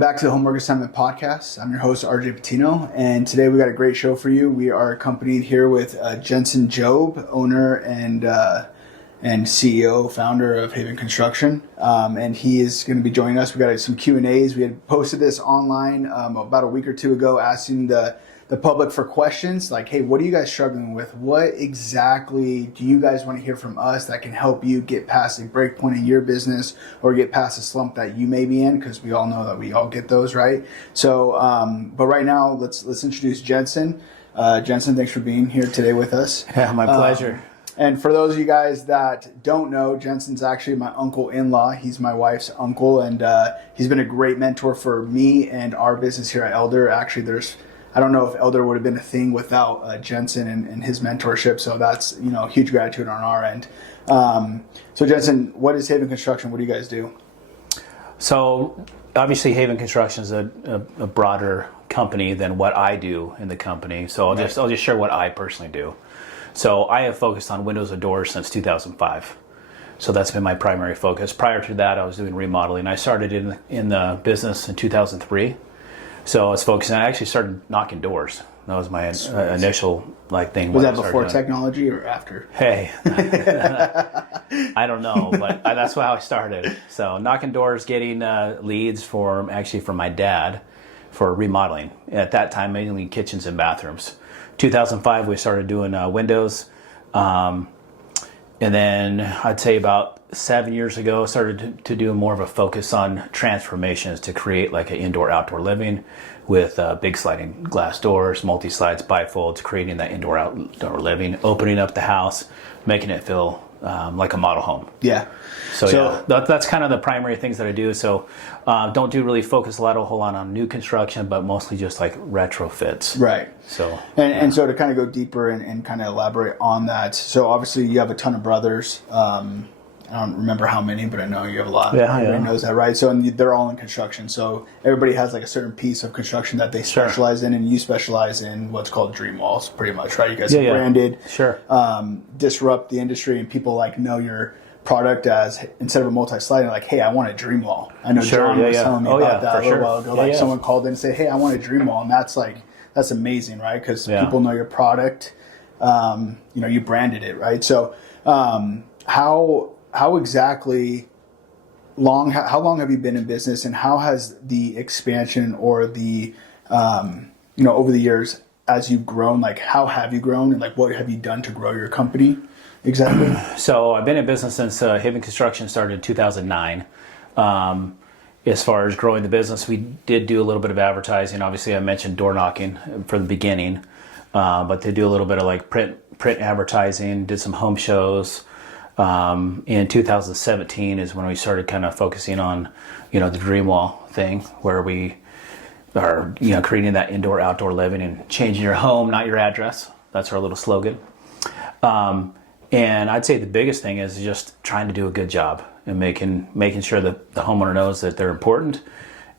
back to the Homework Assignment Podcast. I'm your host, RJ Patino, and today we got a great show for you. We are accompanied here with Jensen Jobe, owner and CEO, founder of Haven Construction, and he is going to be joining us. We got some Q&As. We had posted this online about a week or two ago, asking the public for questions like, hey, what are you guys struggling with? What exactly do you guys want to hear from us that can help you get past a break point in your business or get past a slump that you may be in? Because we all know that we all get those, right? So, but right now, let's introduce Jensen. Jensen, thanks for being here today with us. Yeah, my pleasure. And for those of you guys that don't know, Jensen's actually my uncle-in-law. He's my wife's uncle, and he's been a great mentor for me and our business here at Elder. Actually, I don't know if Elder would have been a thing without Jensen and his mentorship. So that's, huge gratitude on our end. So Jensen, what is Haven Construction? What do you guys do? So obviously Haven Construction is a broader company than what I do in the company. So I'll just share what I personally do. So I have focused on windows and doors since 2005. So that's been my primary focus. Prior to that, I was doing remodeling. I started in the business in 2003. So I was focusing. I actually started knocking doors. That was my initial thing. Was that before technology or after? Hey, I don't know, but that's how I started. So knocking doors, getting leads from my dad for remodeling. At that time, mainly kitchens and bathrooms. 2005, we started doing windows. And then I'd say about 7 years ago, started to do more of a focus on transformations to create like an indoor-outdoor living with big sliding glass doors, multi-slides, bifolds, creating that indoor-outdoor living, opening up the house, making it feel like a model home. Yeah. So that's kind of the primary things that I do. So don't really focus a whole lot on new construction, but mostly just like retrofits. Right. So and so to kind of go deeper and kind of elaborate on that. So obviously you have a ton of brothers. I don't remember how many, but I know you have a lot. Everybody knows that, right? So and they're all in construction. So everybody has like a certain piece of construction that they specialize in, and you specialize in what's called dream walls, pretty much, right? You guys are branded, disrupt the industry, and people know your product as, instead of a multi-sliding, like, hey, I want a dream wall. I know John was telling me about that a little while ago. Someone called in and said, hey, I want a dream wall, and that's amazing, right? Because people know your product. You branded it, right? So how exactly how long have you been in business, and how has the expansion or the over the years as you've grown, how have you grown, and what have you done to grow your company exactly? So I've been in business since Haven Construction started in 2009. As far as growing the business, we did do a little bit of advertising. Obviously, I mentioned door knocking for the beginning, but they do a little bit of print advertising, did some home shows. In 2017 is when we started kind of focusing on, the dream wall thing, where we are, creating that indoor-outdoor living and changing your home, not your address. That's our little slogan. And I'd say the biggest thing is just trying to do a good job and making sure that the homeowner knows that they're important,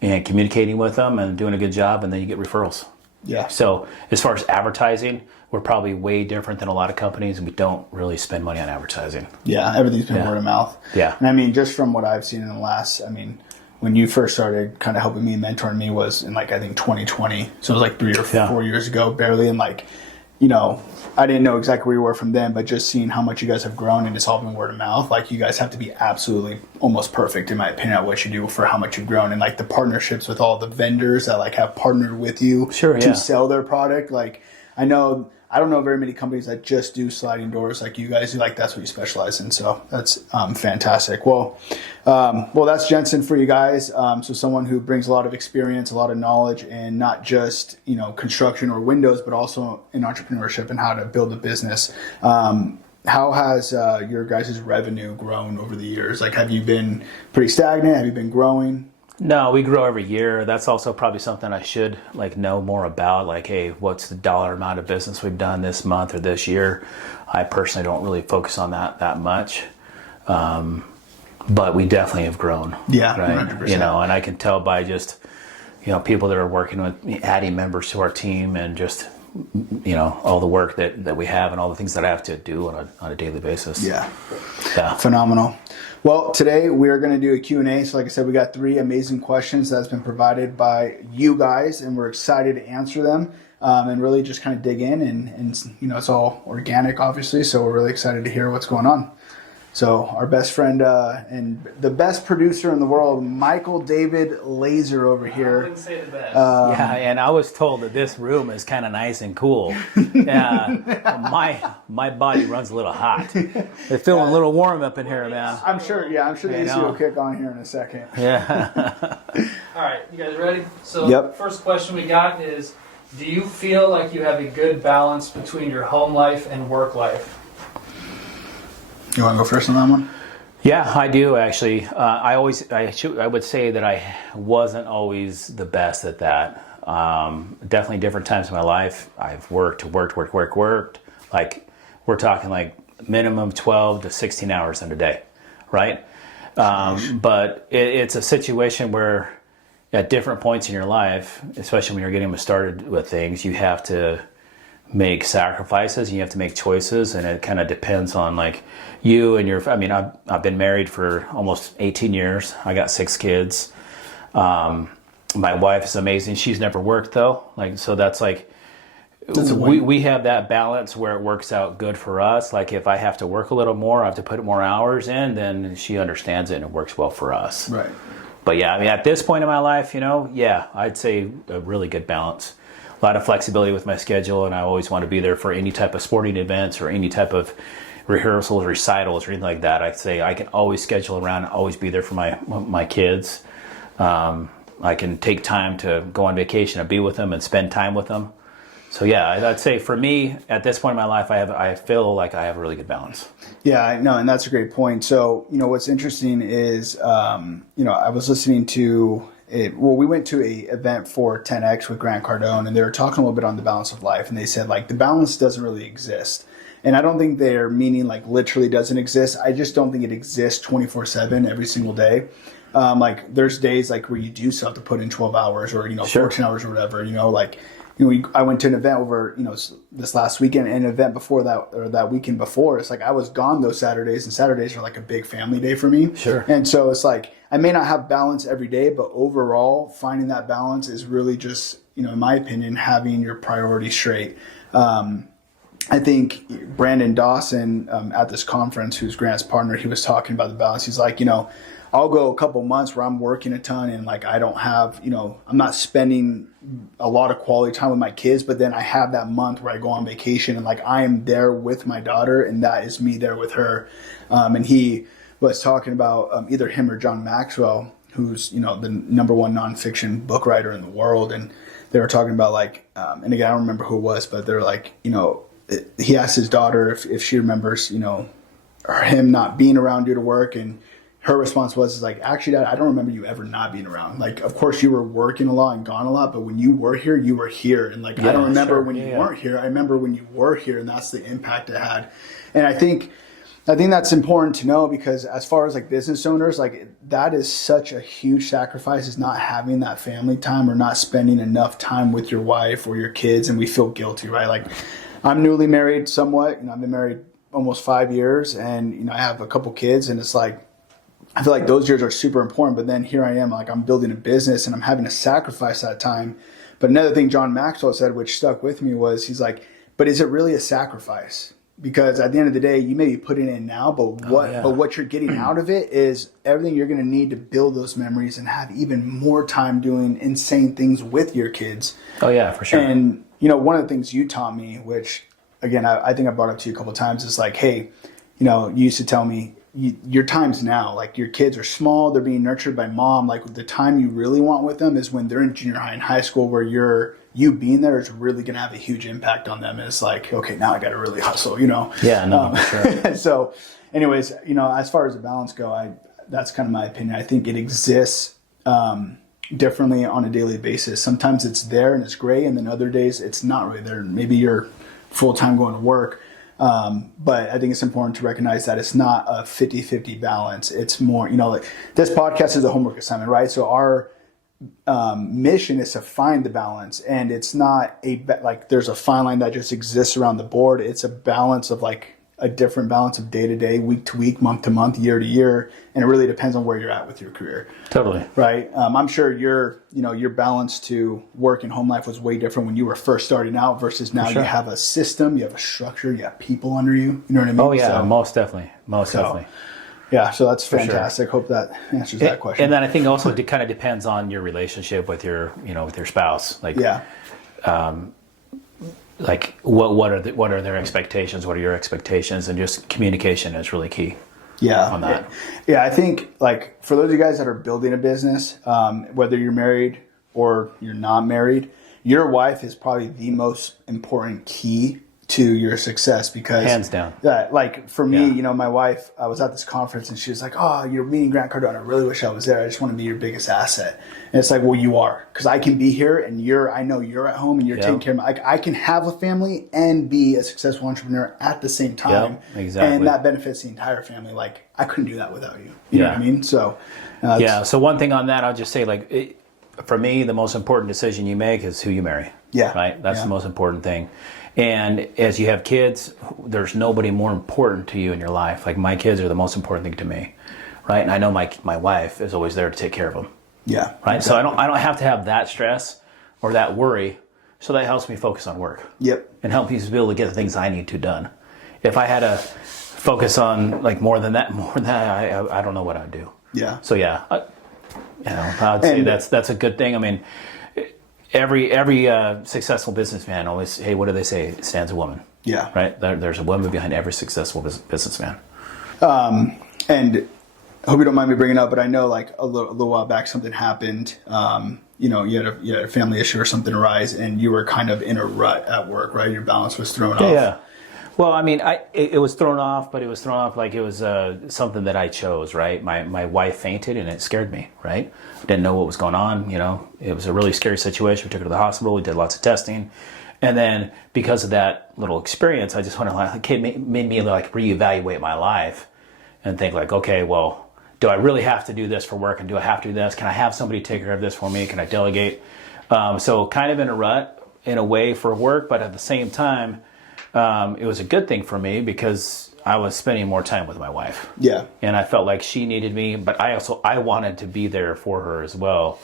and communicating with them and doing a good job, and then you get referrals. Yeah. So as far as advertising, we're probably way different than a lot of companies, and we don't really spend money on advertising. Yeah, everything's been word of mouth. Yeah. And just from what I've seen in the last, when you first started kind of helping me, mentoring me, was in I think 2020. So it was 3 or 4 years ago, barely. And I didn't know exactly where you were from then, but just seeing how much you guys have grown, and it's all been word of mouth. You guys have to be absolutely almost perfect, in my opinion, at what you do for how much you've grown, and the partnerships with all the vendors that have partnered with you to sell their product. I don't know very many companies that just do sliding doors like you guys do. That's what you specialize in. So that's fantastic. Well, that's Jensen for you guys. So someone who brings a lot of experience, a lot of knowledge, and not just construction or windows, but also in entrepreneurship and how to build a business. How has your guys' revenue grown over the years? Have you been pretty stagnant? Have you been growing? No, we grow every year. That's also probably something I should know more about. Hey, what's the dollar amount of business we've done this month or this year? I personally don't really focus on that much. But we definitely have grown. Yeah, right? 100%. And I can tell by just, people that are working with me, adding members to our team, and just all the work that we have and all the things that I have to do on a daily basis. Yeah. Phenomenal. Well, today we are going to do a Q&A. So like I said, we got 3 amazing questions that's been provided by you guys, and we're excited to answer them and really just kind of dig in. And it's all organic, obviously. So we're really excited to hear what's going on. So our best friend and the best producer in the world, Michael David Laser over here. I wouldn't say the best. Yeah, and I was told that this room is kind of nice and cool. My body runs a little hot. It's feeling a little warm up in here, man. I'm sure the AC will kick on here in a second. Yeah. All right, you guys ready? So Yep. First question we got is, do you feel like you have a good balance between your home life and work life? You want to go first on that one? Yeah, I do actually. I would say that I wasn't always the best at that. Definitely different times in my life. I've worked. Like we're talking like minimum 12 to 16 hours in a day, right? But it's a situation where at different points in your life, especially when you're getting started with things, you have to make sacrifices and you have to make choices, and it kind of depends on like you and your. I mean, I've been married for almost 18 years. I got 6 kids. My wife is amazing. She's never worked though. Like, so that's like we have that balance where it works out good for us. Like if I have to work a little more, I have to put more hours in, then she understands it and it works well for us. Right. But yeah, I mean, at this point in my life, I'd say a really good balance. A lot of flexibility with my schedule, and I always want to be there for any type of sporting events or any type of rehearsals, recitals, or anything like that. I'd say I can always schedule around, always be there for my kids. I can take time to go on vacation and be with them and spend time with them. So yeah, I'd say for me, at this point in my life, I feel like I have a really good balance. Yeah, I know, and that's a great point. So, what's interesting is, I was listening to we went to a event for 10X with Grant Cardone, and they were talking a little bit on the balance of life, and they said like the balance doesn't really exist. And I don't think they're meaning like literally doesn't exist. I just don't think it exists 24/7 every single day. Like there's days like where you do still have to put in 12 hours or, 14 hours or whatever, I went to an event over, this last weekend, and an event before that, or that weekend before. It's like I was gone those Saturdays, and Saturdays are like a big family day for me. Sure. And so it's like I may not have balance every day, but overall, finding that balance is really just, in my opinion, having your priorities straight. I think Brandon Dawson at this conference, who's Grant's partner, he was talking about the balance. He's like, I'll go a couple months where I'm working a ton and like I don't have, I'm not spending a lot of quality time with my kids, but then I have that month where I go on vacation and like I am there with my daughter, and that is me there with her. And he was talking about either him or John Maxwell, who's, the #1 nonfiction book writer in the world. And they were talking about like, and again, I don't remember who it was, but they're like, he asked his daughter if she remembers, or him not being around due to work, and her response was like, actually, Dad, I don't remember you ever not being around. Like, of course you were working a lot and gone a lot, but when you were here, you were here. And like, I don't remember when you weren't here. I remember when you were here, and that's the impact it had. And I think that's important to know, because as far as like business owners, like that is such a huge sacrifice, is not having that family time or not spending enough time with your wife or your kids. And we feel guilty, right? Like I'm newly married somewhat, I've been married almost 5 years, and I have a couple kids, and it's like, I feel like those years are super important, but then here I am, like I'm building a business and I'm having to sacrifice that time. But another thing John Maxwell said, which stuck with me, was he's like, but is it really a sacrifice? Because at the end of the day, you may be putting it in now, but what you're getting out of it is everything you're going to need to build those memories and have even more time doing insane things with your kids. Oh yeah, for sure. And one of the things you taught me, which again, I think I brought up to you a couple of times, is like, hey, you used to tell me, your time's now. Like your kids are small, they're being nurtured by mom. Like the time you really want with them is when they're in junior high and high school, where you being there is really going to have a huge impact on them. And it's like, okay, now I got to really hustle, Yeah, no, sure. So anyways, as far as the balance go, that's kind of my opinion. I think it exists differently on a daily basis. Sometimes it's there and it's great, and then other days it's not really there. Maybe you're full-time going to work. But I think it's important to recognize that it's not a 50-50 balance. It's more, like this podcast is a homework assignment, right? So our mission is to find the balance, and it's not like there's a fine line that just exists around the board. It's a balance of like a different balance of day to day, week to week, month to month, year to year, and it really depends on where you're at with your career. Totally. Right. I'm sure your balance to work and home life was way different when you were first starting out versus now. You have a system, you have a structure, you have people under you. You know what I mean? Oh yeah, most definitely. Yeah, so that's fantastic. Sure. Hope that answers that question. And then I think also it kind of depends on your relationship with your spouse. Like, like what are their expectations? What are your expectations? And just communication is really key. On that. Yeah, I think like for those of you guys that are building a business, whether you're married or you're not married, your wife is probably the most important key to your success, because hands down. Like for me, my wife, I was at this conference and she was like, "Oh, you're meeting Grant Cardone. I really wish I was there. I just want to be your biggest asset." And it's like, well, you are, because I can be here and I know you're at home and you're taking care of me. I can have a family and be a successful entrepreneur at the same time. Exactly. And that benefits the entire family. Like I couldn't do that without you. You know what I mean? So, So one thing on that, I'll just say, like, for me, the most important decision you make is who you marry. Yeah. Right. That's the most important thing. And as you have kids, there's nobody more important to you in your life. Like my kids are the most important thing to me, right? And I know my wife is always there to take care of them. Yeah. Right. Exactly. So I don't have to have that stress or that worry. So that helps me focus on work. Yep. And help me to be able to get the things I need to done. If I had to focus on like more than that, I don't know what I'd do. Yeah. So I'd say that's a good thing. I mean, every successful businessman always, hey, what do they say? It stands a woman. Yeah. Right? There's a woman behind every successful businessman. And I hope you don't mind me bringing it up, but I know like a little while back something happened. You had a family issue or something arise, and you were kind of in a rut at work, right? Your balance was thrown off. Yeah. Well, I mean, it was thrown off, but it was thrown off like it was something that I chose, right? My wife fainted, and it scared me, right? I didn't know what was going on, It was a really scary situation. We took her to the hospital. We did lots of testing. And then because of that little experience, I just went like, it made me like reevaluate my life and think like, okay, well, do I really have to do this for work? And do I have to do this? Can I have somebody take care of this for me? Can I delegate? So kind of in a rut in a way for work, but at the same time, it was a good thing for me because I was spending more time with my wife. Yeah. And I felt like she needed me, but I wanted to be there for her as well,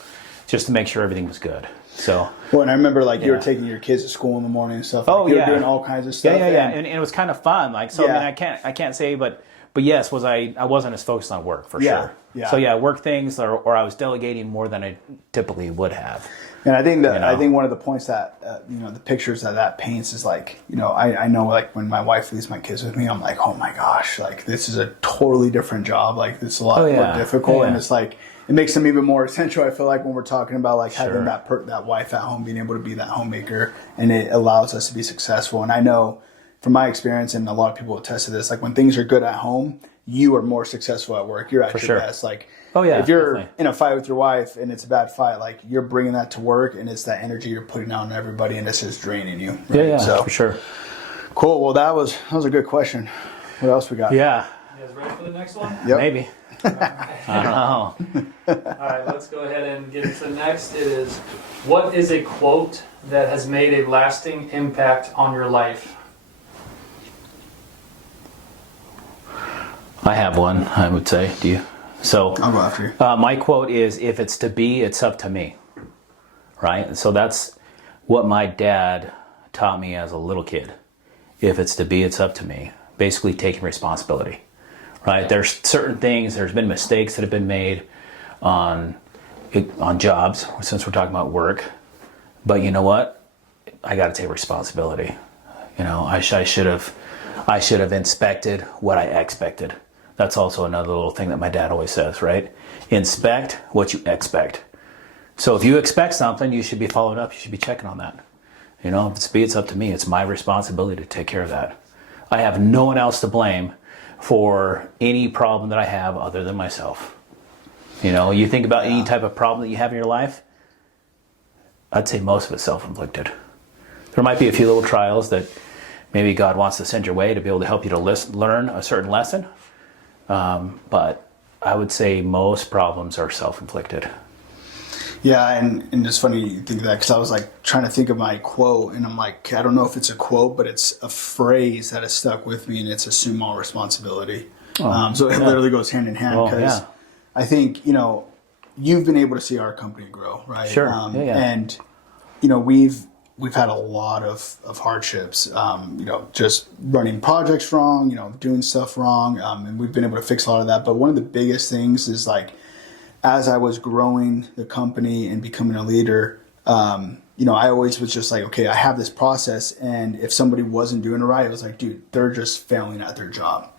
just to make sure everything was good. So. Well, and I remember like you were taking your kids to school in the morning and stuff. Like, you were doing all kinds of stuff. Yeah. And it was kind of fun. Like, so I mean, I can't say, but yes, I wasn't as focused on work for sure. Yeah. So work things or I was delegating more than I typically would have. And I think I think one of the points that the pictures that paints is like, I know like when my wife leaves my kids with me, I'm like, oh my gosh, like this is a totally different job. Like this is a lot more difficult, and it's like it makes them even more essential. I feel like when we're talking about like having that wife at home, being able to be that homemaker, and it allows us to be successful. And I know from my experience, and a lot of people attest to this, like when things are good at home, you are more successful at work. You're at your best. Like, if you're in a fight with your wife and it's a bad fight, like you're bringing that to work, and it's that energy you're putting out on everybody, and it's just draining you. Right? So, for sure. Cool. Well, that was a good question. What else we got? Yeah. You guys ready for the next one? Yep. Maybe. I don't know. All right, let's go ahead and get into the next. It is, what is a quote that has made a lasting impact on your life? I have one, I would say. Do you? So I'll go after you. My quote is, if it's to be, it's up to me. Right? So that's what my dad taught me as a little kid. If it's to be, it's up to me. Basically taking responsibility. Right? There's certain things, there's been mistakes that have been made on jobs, since we're talking about work. But you know what? I got to take responsibility. I should have inspected what I expected. That's also another little thing that my dad always says, right? Inspect what you expect. So if you expect something, you should be following up. You should be checking on that. If it's up to me. It's my responsibility to take care of that. I have no one else to blame for any problem that I have other than myself. You think about any type of problem that you have in your life, I'd say most of it's self-inflicted. There might be a few little trials that maybe God wants to send your way to be able to help you to learn a certain lesson. But I would say most problems are self-inflicted. Yeah, and it's funny you think of that because I was like trying to think of my quote, and I'm like, I don't know if it's a quote, but it's a phrase that has stuck with me, and it's assume all responsibility. So it literally goes hand in hand because I think, you know, you've been able to see our company grow, right? Sure. And, you know, we've had a lot of hardships, you know, just running projects wrong, you know, doing stuff wrong, and we've been able to fix a lot of that. But one of the biggest things is like, as I was growing the company and becoming a leader, you know, I always was just like, okay, I have this process, and if somebody wasn't doing it right, I was like, dude, they're just failing at their job.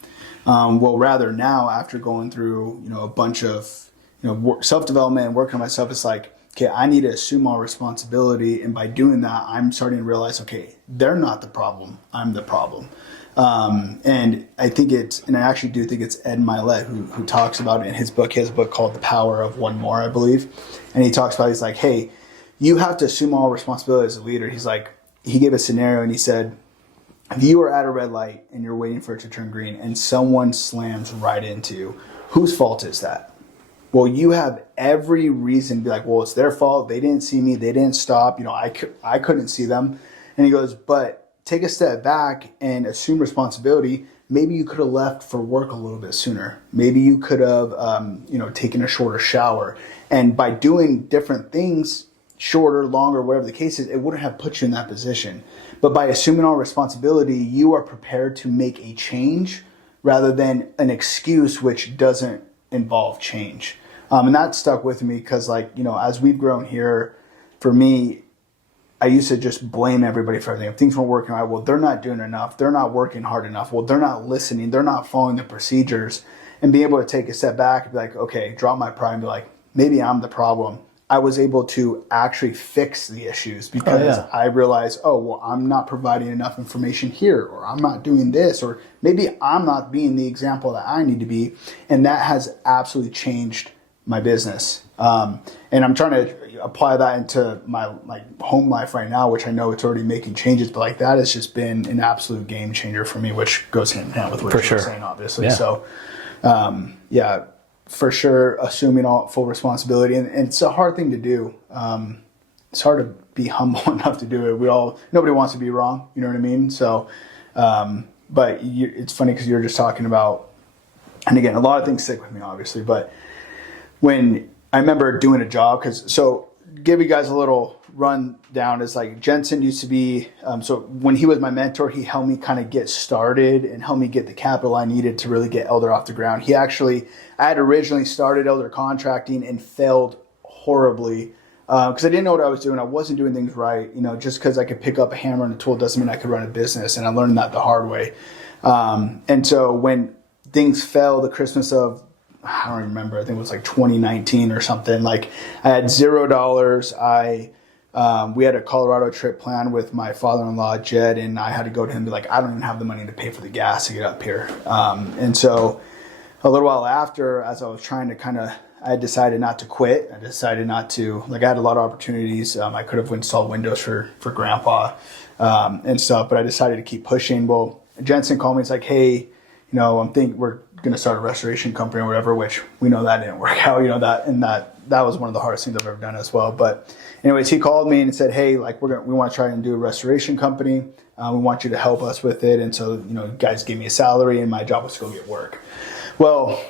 Well, rather now, after going through, you know, a bunch of, you know, self-development and working on myself, it's like, okay, I need to assume all responsibility. And by doing that, I'm starting to realize, okay, they're not the problem. I'm the problem. And I think and I actually do think it's Ed Milet who talks about it in his book. He has a book called The Power of One More, I believe. And he talks about, he's like, hey, you have to assume all responsibility as a leader. He's like, he gave a scenario and he said, if you are at a red light and you're waiting for it to turn green and someone slams right into you, whose fault is that? Well, you have every reason to be like, well, it's their fault. They didn't see me. They didn't stop. You know, I couldn't see them. And he goes, but take a step back and assume responsibility. Maybe you could have left for work a little bit sooner. Maybe you could have, you know, taken a shorter shower. And by doing different things, shorter, longer, whatever the case is, it wouldn't have put you in that position. But by assuming all responsibility, you are prepared to make a change rather than an excuse which doesn't involve change. And that stuck with me because, like, you know, as we've grown here, for me, I used to just blame everybody for everything. If things weren't working right, well, they're not doing enough. They're not working hard enough. Well, they're not listening. They're not following the procedures. And being able to take a step back and be like, okay, drop my pride and be like, maybe I'm the problem. I was able to actually fix the issues because I realized, oh, well, I'm not providing enough information here, or I'm not doing this, or maybe I'm not being the example that I need to be. And that has absolutely changed my business. And I'm trying to apply that into my home life right now, which I know it's already making changes, but like that has just been an absolute game changer for me, which goes hand in hand with what you're saying, obviously. Yeah. So, for sure, assuming all full responsibility, and it's a hard thing to do. It's hard to be humble enough to do it. Nobody wants to be wrong. You know what I mean? So, but it's funny because you're just talking about, and again, a lot of things stick with me, obviously, but when I remember doing a job, so give you guys a little rundown, is like Jensen used to be, so when he was my mentor, he helped me kind of get started and helped me get the capital I needed to really get Elder off the ground. I had originally started Elder contracting and failed horribly because I didn't know what I was doing. I wasn't doing things right. You know, just because I could pick up a hammer and a tool doesn't mean I could run a business. And I learned that the hard way. And so when things fell, the Christmas of, I don't remember, I think it was like 2019 or something. Like I had $0. We had a Colorado trip planned with my father-in-law, Jed, and I had to go to him and be like, I don't even have the money to pay for the gas to get up here. And so a little while after, as I was trying to I decided not to quit. I decided not to, I had a lot of opportunities. I could have installed windows for grandpa and stuff, but I decided to keep pushing. Well, Jensen called me. It's like, hey, you know, we're going to start a restoration company or whatever, which we know that didn't work out, you know, that was one of the hardest things I've ever done as well. But anyways, he called me and said, hey, like we want to try and do a restoration company. We want you to help us with it. And so, you know, guys gave me a salary and my job was to go get work. Well,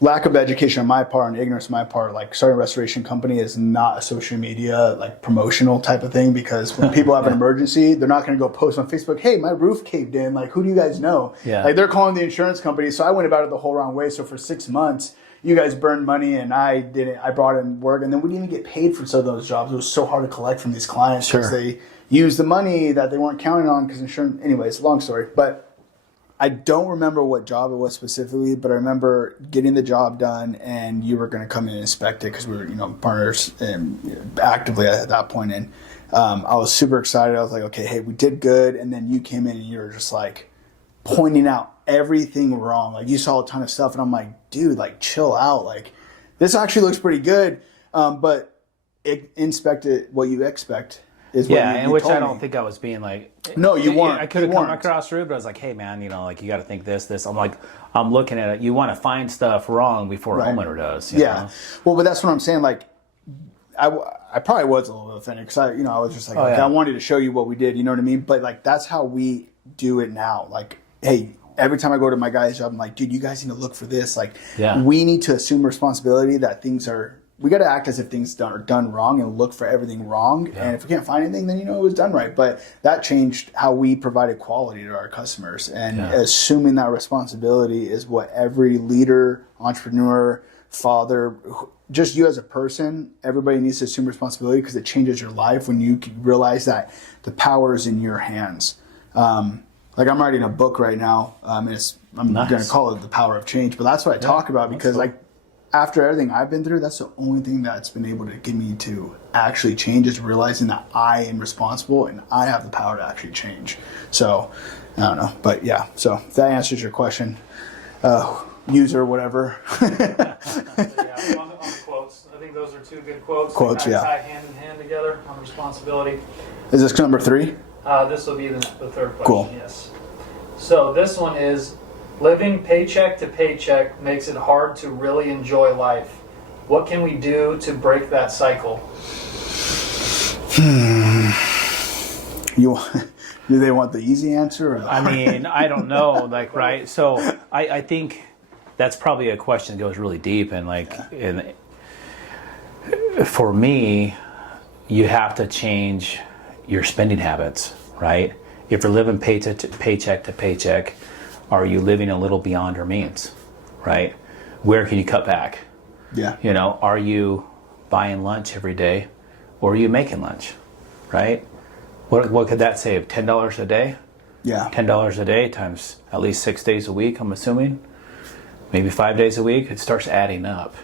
lack of education on my part and ignorance on my part, like starting a restoration company is not a social media, like promotional type of thing, because when people have an emergency, they're not going to go post on Facebook, hey, my roof caved in. Like, who do you guys know? Yeah. Like they're calling the insurance company. So I went about it the whole wrong way. So for 6 months, you guys burned money and I brought in work, and then we didn't even get paid for some of those jobs. It was so hard to collect from these clients because they used the money that they weren't counting on because insurance, anyways, long story. But I don't remember what job it was specifically, but I remember getting the job done and you were going to come in and inspect it because we were, you know, partners and actively at that point. And I was super excited. I was like, okay, hey, we did good. And then you came in and you were just like pointing out everything wrong. Like you saw a ton of stuff and I'm like, dude, like chill out. Like this actually looks pretty good. But inspect it what you expect. And which I don't think I was being like. No, you weren't. I could have come across rude, but I was like, hey, man, you know, like you got to think this. I'm like, I'm looking at it. You want to find stuff wrong before a homeowner does. You know? Well, but that's what I'm saying. Like, I probably was a little bit offended because I was just like, Oh, okay, yeah. I wanted to show you what we did, you know what I mean? But like, that's how we do it now. Like, hey, every time I go to my guy's job, I'm like, dude, you guys need to look for this. Like, Yeah. we need to assume responsibility that we got to act as if things are done wrong and look for everything wrong. Yeah. And if we can't find anything, then it was done right. But that changed how we provided quality to our customers. And assuming that responsibility is what every leader, entrepreneur, father, just you as a person, everybody needs to assume responsibility because it changes your life when you realize that the power is in your hands. Like I'm writing a book right now. I'm Nice. going to call it The Power of Change, but that's what I talk about because cool. like after everything I've been through, that's the only thing that's been able to get me to actually change is realizing that I am responsible and I have the power to actually change. So I don't know, but yeah. So if that answers your question, user, whatever. On the quotes, I think those are two good quotes. Quotes, They yeah. tie hand in hand together on responsibility. Is this number 3? This will be the third question. Cool. Yes. So this one is, living paycheck to paycheck makes it hard to really enjoy life. What can we do to break that cycle? Do they want the easy answer? Or I mean, I don't know, like, right? So I think that's probably a question that goes really deep, and for me, you have to change your spending habits, right? If you're living paycheck to paycheck, are you living a little beyond your means, right? Where can you cut back? Yeah. Are you buying lunch every day, or are you making lunch, right? What could that save? $10 a day? Yeah. $10 a day times at least 6 days a week, I'm assuming. Maybe 5 days a week. It starts adding up,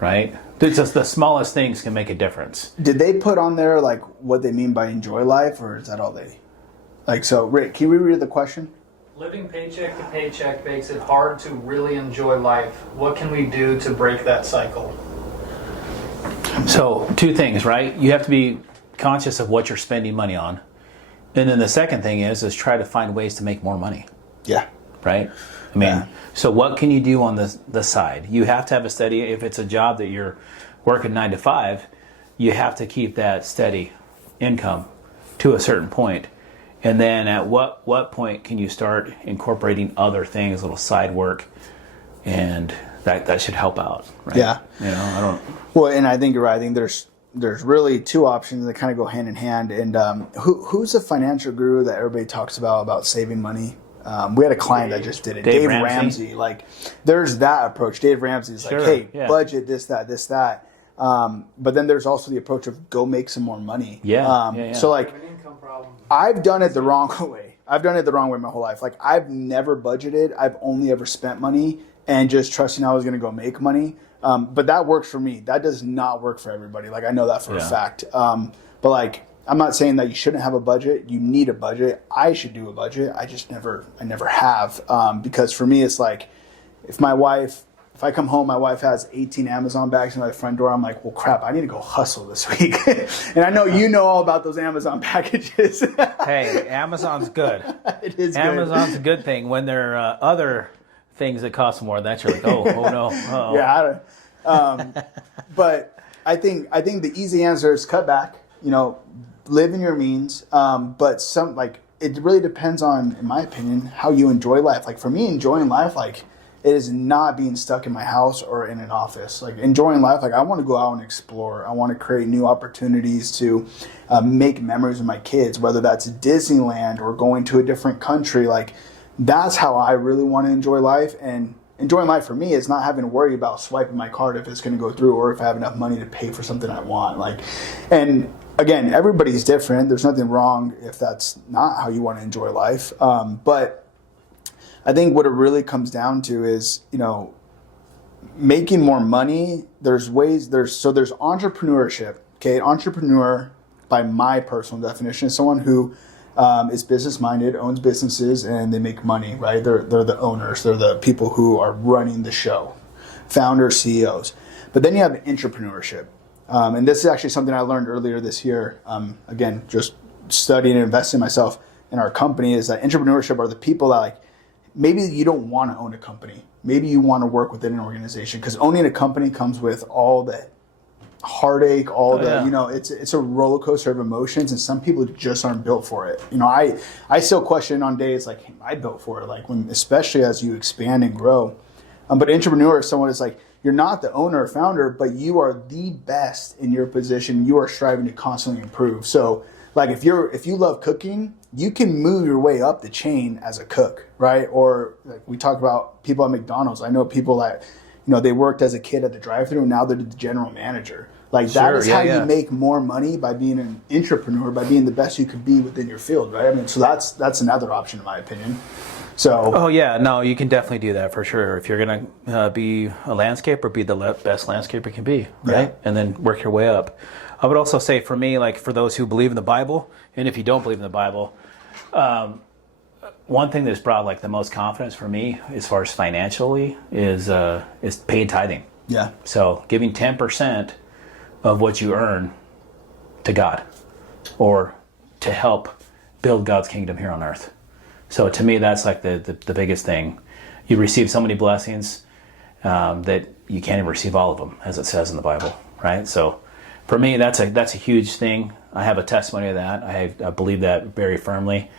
right? Just the smallest things can make a difference. Did they put on there like what they mean by enjoy life, or is that all they like? So Rick, can we read the question? Living paycheck to paycheck makes it hard to really enjoy life. What can we do to break that cycle? So 2 things, right? You have to be conscious of what you're spending money on. And then the second thing is try to find ways to make more money, Yeah. right? I mean, so what can you do on the side? You have to have a steady, if it's a job that you're working 9 to 5, you have to keep that steady income to a certain point. And then at what point can you start incorporating other things, little side work, and that should help out, right? Yeah. I don't. Well, and I think you're right. I think there's really 2 options that kind of go hand in hand. And who's the financial guru that everybody talks about saving money? We had a client that just did it. Dave Ramsey. Like, there's that approach. Dave Ramsey's Sure, like, hey, yeah. budget this, that. But then there's also the approach of go make some more money. Yeah. So like, An income problem. I've done it the wrong way. I've done it the wrong way my whole life. Like, I've never budgeted. I've only ever spent money and just trusting I was going to go make money. But that works for me. That does not work for everybody. Like, I know that for a fact. But like, I'm not saying that you shouldn't have a budget. You need a budget. I should do a budget. I never have. Because for me, it's like, if I come home, my wife has 18 Amazon bags in my front door, I'm like, well, crap, I need to go hustle this week. And I know you know all about those Amazon packages. Hey, Amazon's good. It is Amazon's a good thing. When there are other things that cost more, that's you're like, oh no. Uh-oh. Yeah, but I think the easy answer is cut back. Live in your means. But it really depends on, in my opinion, how you enjoy life. Like for me, enjoying life, like it is not being stuck in my house or in an office. Like enjoying life, like I want to go out and explore. I want to create new opportunities to make memories with my kids, whether that's Disneyland or going to a different country. Like that's how I really want to enjoy life. And enjoying life for me is not having to worry about swiping my card if it's going to go through or if I have enough money to pay for something I want. And again, everybody's different. There's nothing wrong if that's not how you want to enjoy life. But I think what it really comes down to is, making more money. There's entrepreneurship. Okay, entrepreneur, by my personal definition, is someone who is business minded, owns businesses, and they make money. Right? They're the owners. They're the people who are running the show, founders, CEOs. But then you have entrepreneurship, and this is actually something I learned earlier this year. Again, just studying and investing myself in our company, is that entrepreneurship are the people that maybe you don't want to own a company. Maybe you want to work within an organization, because owning a company comes with all the heartache, it's a roller coaster of emotions, and some people just aren't built for it. I still question on days like, am I built for it? Like when, especially as you expand and grow. But an entrepreneur is someone that's like, you're not the owner or founder, but you are the best in your position. You are striving to constantly improve. So like if you love cooking, you can move your way up the chain as a cook, right? Or like we talk about people at McDonald's. I know people that, they worked as a kid at the drive-thru and now they're the general manager. Like that is how you make more money, by being an entrepreneur, by being the best you could be within your field, right? I mean, so that's another option in my opinion. So. Oh yeah, no, you can definitely do that for sure. If you're gonna be a landscaper, be the best landscaper you can be, right? Yeah. And then work your way up. I would also say for me, like for those who believe in the Bible, and if you don't believe in the Bible, one thing that's brought like the most confidence for me as far as financially is paid tithing. Yeah. So giving 10% of what you earn to God, or to help build God's kingdom here on earth. So to me, that's like the biggest thing. You receive so many blessings that you can't even receive all of them, as it says in the Bible, right? So for me, that's a huge thing. I have a testimony of that. I believe that very firmly.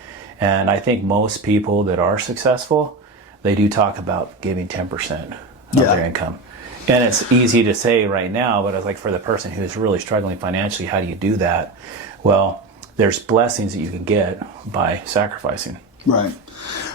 And I think most people that are successful, they do talk about giving 10% of their income. And it's easy to say right now, but it's like for the person who's really struggling financially, how do you do that? Well, there's blessings that you can get by sacrificing. Right.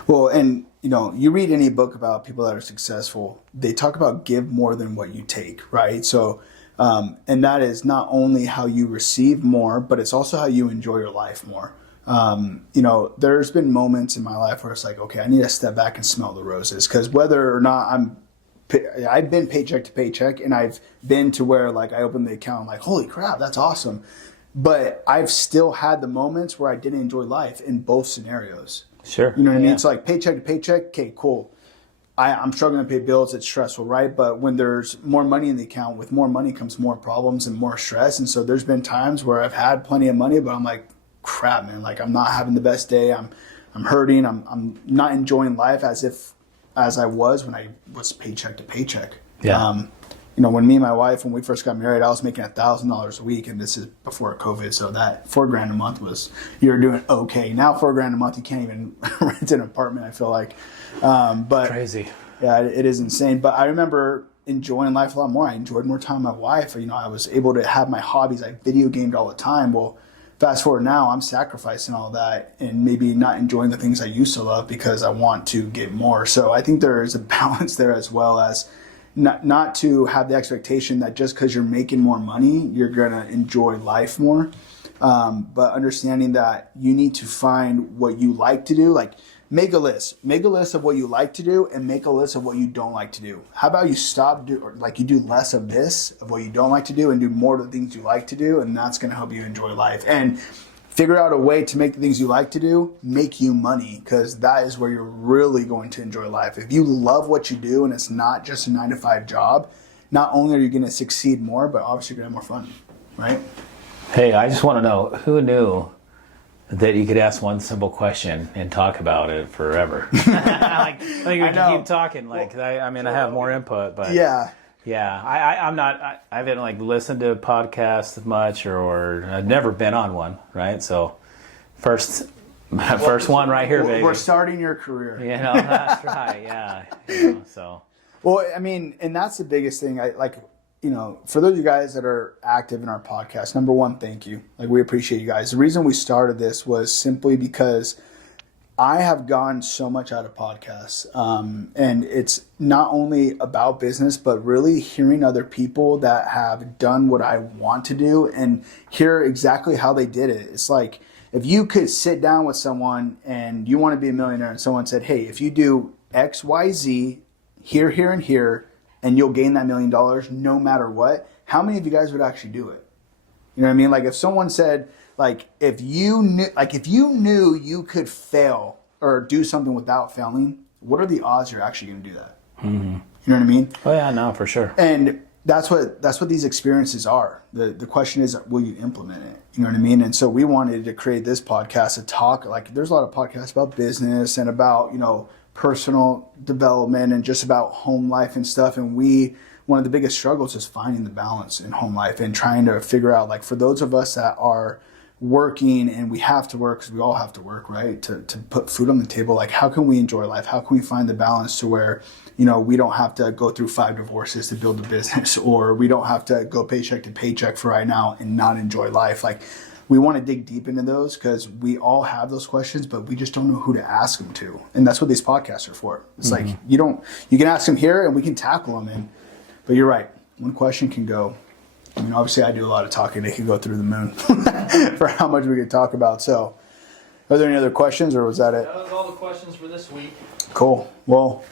Well, and you read any book about people that are successful, they talk about give more than what you take, right? So, and that is not only how you receive more, but it's also how you enjoy your life more. There's been moments in my life where it's like, okay, I need to step back and smell the roses, because whether or not I've been paycheck to paycheck, and I've been to where like I opened the account, like, holy crap, that's awesome. But I've still had the moments where I didn't enjoy life in both scenarios. Sure. You know what I mean? It's like paycheck to paycheck. Okay, cool. I'm struggling to pay bills. It's stressful, right? But when there's more money in the account, with more money comes more problems and more stress. And so there's been times where I've had plenty of money, but I'm like, crap, man. Like I'm not having the best day. I'm hurting. I'm not enjoying life as I was when I was paycheck to paycheck. Yeah. When me and my wife, when we first got married, I was making $1,000 a week, and this is before COVID. So that $4,000 a month you're doing okay. Now $4,000 a month, you can't even rent an apartment, I feel like. But crazy. Yeah, it is insane. But I remember enjoying life a lot more. I enjoyed more time with my wife. I was able to have my hobbies. I video gamed all the time. Well, fast forward now, I'm sacrificing all that and maybe not enjoying the things I used to love because I want to get more. So I think there is a balance there, as well as not to have the expectation that just because you're making more money, you're going to enjoy life more. But understanding that you need to find what you like to do. Like make a list of what you like to do, and make a list of what you don't like to do. How about you you do less of this, of what you don't like to do, and do more of the things you like to do, and that's going to help you enjoy life. And figure out a way to make the things you like to do make you money, because that is where you're really going to enjoy life. If you love what you do and it's not just a 9-to-5 job, not only are you going to succeed more, but obviously you're going to have more fun, right? Hey, I just want to know, who knew that you could ask one simple question and talk about it forever? We can keep talking. I have more input, but I'm not. I haven't listened to podcasts much, or I've never been on one, right? So first one right here, baby. We're starting your career. That's right. Yeah. So. Well, and that's the biggest thing. For those of you guys that are active in our podcast, number one, thank you. We appreciate you guys. The reason we started this was simply because I have gotten so much out of podcasts. And it's not only about business, but really hearing other people that have done what I want to do and hear exactly how they did it. It's like, if you could sit down with someone and you want to be a millionaire, and someone said, hey, if you do X, Y, Z, here, here, and here, and you'll gain that $1 million no matter what, how many of you guys would actually do it? You know what I mean? If someone said, if you knew you could fail or do something without failing, what are the odds you're actually going to do that? Mm-hmm. You know what I mean? Oh yeah, no, for sure. And that's what these experiences are. The question is, will you implement it? You know what I mean? And so we wanted to create this podcast to talk, there's a lot of podcasts about business and about, personal development and just about home life and stuff. And we one of the biggest struggles is finding the balance in home life and trying to figure out, like, for those of us that are working and we have to work, because we all have to work, right, to put food on the table, like, how can we enjoy life? How can we find the balance to where, you know, we don't have to go through 5 divorces to build a business, or we don't have to go paycheck to paycheck for right now and not enjoy life? Like, we want to dig deep into those because we all have those questions, but we just don't know who to ask them to. And that's what these podcasts are for. It's like, you can ask them here and we can tackle them. But you're right. One question can go, I mean, obviously I do a lot of talking. It could go through the moon for how much we could talk about. So are there any other questions, or was that it? That was all the questions for this week. Cool. Well,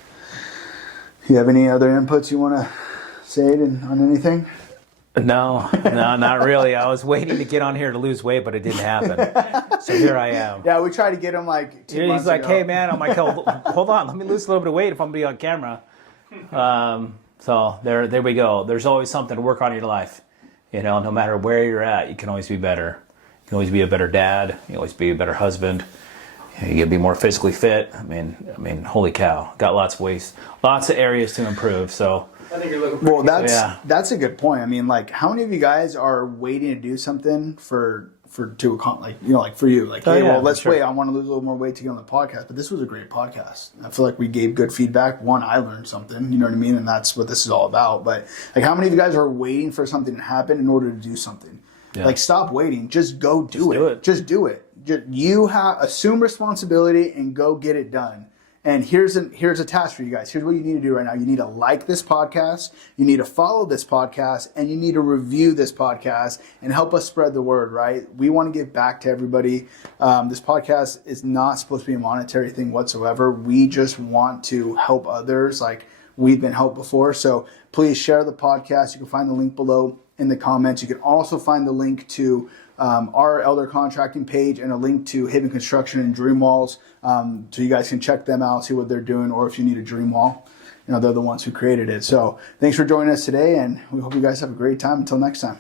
you have any other inputs you want to say on anything? No, not really. I was waiting to get on here to lose weight, but it didn't happen. So here I am. Yeah, we tried to get him like 2 months He's like, ago. hey, man. I'm like, hold on. Let me lose a little bit of weight if I'm going to be on camera. So there we go. There's always something to work on in your life. You know, no matter where you're at, you can always be better. You can always be a better dad. You can always be a better husband. You can be more physically fit. I mean, holy cow. Got lots of ways, lots of areas to improve. So I think you're looking pretty Well, good. that's a good point. I mean, like, how many of you guys are waiting to do something for for you, like, hey, well, let's wait. I want to lose a little more weight to get on the podcast. But this was a great podcast. I feel like we gave good feedback. One, I learned something. You know what I mean? And that's what this is all about. But like, how many of you guys are waiting for something to happen in order to do something? Yeah. Like, stop waiting. Just go do it. Just do it. You assume responsibility and go get it done. And here's a task for you guys. Here's what you need to do right now. You need to like this podcast. You need to follow this podcast, and you need to review this podcast and help us spread the word, right? We want to give back to everybody. This podcast is not supposed to be a monetary thing whatsoever. We just want to help others like we've been helped before. So please share the podcast. You can find the link below in the comments. You can also find the link to our Elder Contracting page and a link to Haven Construction and Dream Walls, so you guys can check them out, see what they're doing, or if you need a dream wall, they're the ones who created it. So thanks for joining us today, and we hope you guys have a great time. Until next time.